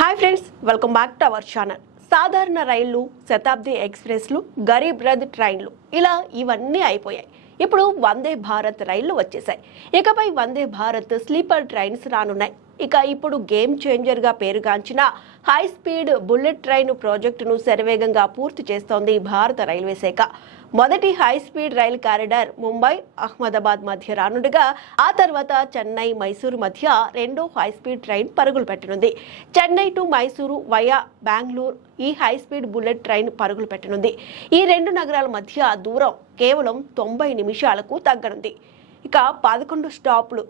Hi friends, welcome back to our channel. సాధారణ రైళ్లు, శతాబ్ది ఎక్స్ప్రెస్లు, గరీబ్ రథ్ ట్రైన్లు ఇలా ఇవన్నీ అయిపోయాయి. ఇప్పుడు వందే భారత్ రైళ్లు వచ్చేసాయి. ఇకపై వందే భారత్ స్లీపర్ ట్రైన్స్ రానున్నాయి. ఇప్పుడు గేమ్ చేంజర్గా పేరుగాంచిన హై స్పీడ్ బుల్లెట్ ట్రైన్ ప్రాజెక్టును శరవేగంగా పూర్తి చేస్తోంది భారత రైల్వే శాఖ. మొదటి high speed rail corridor Mumbai Ahmedabad మధ్య రానుండగా, ఆ తర్వాత చెన్నై మైసూరు మధ్య రెండో హై స్పీడ్ ట్రైన్ పరుగులు పెట్టనుంది. చెన్నై టు మైసూరు వయా బెంగళూరు ఈ హై స్పీడ్ బుల్లెట్ ట్రైన్ పరుగులు పెట్టనుంది. ఈ రెండు నగరాల మధ్య దూరం కేవలం 90 నిమిషాలకు తగ్గనుంది. 11 స్టాపులు.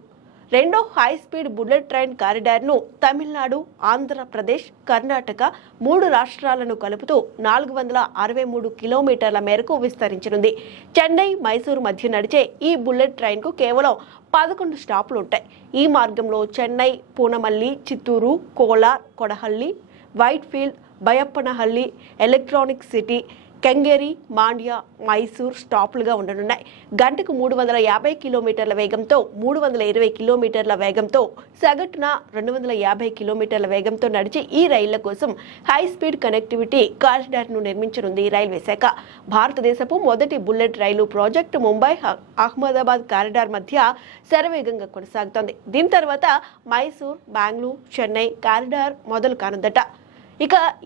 రెండో హై స్పీడ్ బుల్లెట్ ట్రైన్ కారిడార్ను తమిళనాడు, ఆంధ్రప్రదేశ్, కర్ణాటక 3 రాష్ట్రాలను కలుపుతూ 463 కిలోమీటర్ల మేరకు విస్తరించనుంది. చెన్నై, మైసూరు మధ్య నడిచే ఈ బుల్లెట్ ట్రైన్కు కేవలం 11 స్టాపులు ఉంటాయి. ఈ మార్గంలో Chennai, Poonamallee, Chittoor, Kolar, Kodahalli, Whitefield, Byappanahalli, Electronic City, Kengeri, Mandya, Mysore స్టాపులుగా ఉండనున్నాయి. గంటకు 350 కిలోమీటర్ల వేగంతో 320 కిలోమీటర్ల వేగంతో సగటున 250 కిలోమీటర్ల వేగంతో నడిచి ఈ రైళ్ల కోసం హై స్పీడ్ కనెక్టివిటీ కారిడార్ను నిర్మించనుంది రైల్వే శాఖ. భారతదేశపు మొదటి బుల్లెట్ రైలు ప్రాజెక్టు ముంబై అహ్మదాబాద్ కారిడార్ మధ్య శరవేగంగా కొనసాగుతోంది. దీని తర్వాత మైసూర్, బెంగళూరు, చెన్నై కారిడార్ మొదలు కానుందట.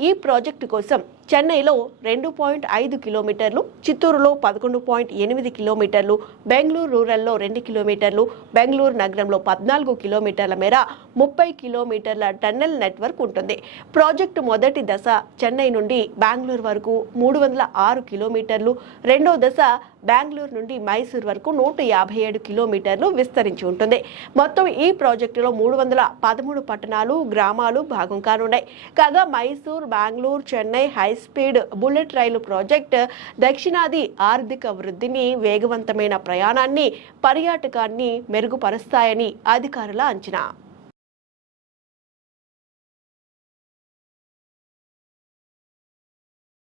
ఈ ప్రాజెక్టు కోసం చెన్నైలో 2.5 కిలోమీటర్లు, చిత్తూరులో 11.8 కిలోమీటర్లు, బెంగళూరు రూరల్లో 2 కిలోమీటర్లు, బెంగళూరు నగరంలో 14 కిలోమీటర్ల మేర 30 కిలోమీటర్ల టన్నెల్ నెట్వర్క్ ఉంటుంది. ప్రాజెక్టు మొదటి దశ చెన్నై నుండి బెంగళూరు వరకు 306 కిలోమీటర్లు, రెండో దశ బెంగళూరు నుండి మైసూర్ వరకు 157 కిలోమీటర్లు విస్తరించి ఉంటుంది. మొత్తం ఈ ప్రాజెక్టులో 313 పట్టణాలు, గ్రామాలు భాగం కానున్నాయి. కాగా Mysore, Bengaluru, Chennai high speed bullet రైలు ప్రాజెక్ట్ దక్షిణాది ఆర్థిక వృద్ధిని, వేగవంతమైన ప్రయాణాన్ని, పర్యాటకాన్ని మెరుగుపరుస్తాయని అధికారుల అంచనా.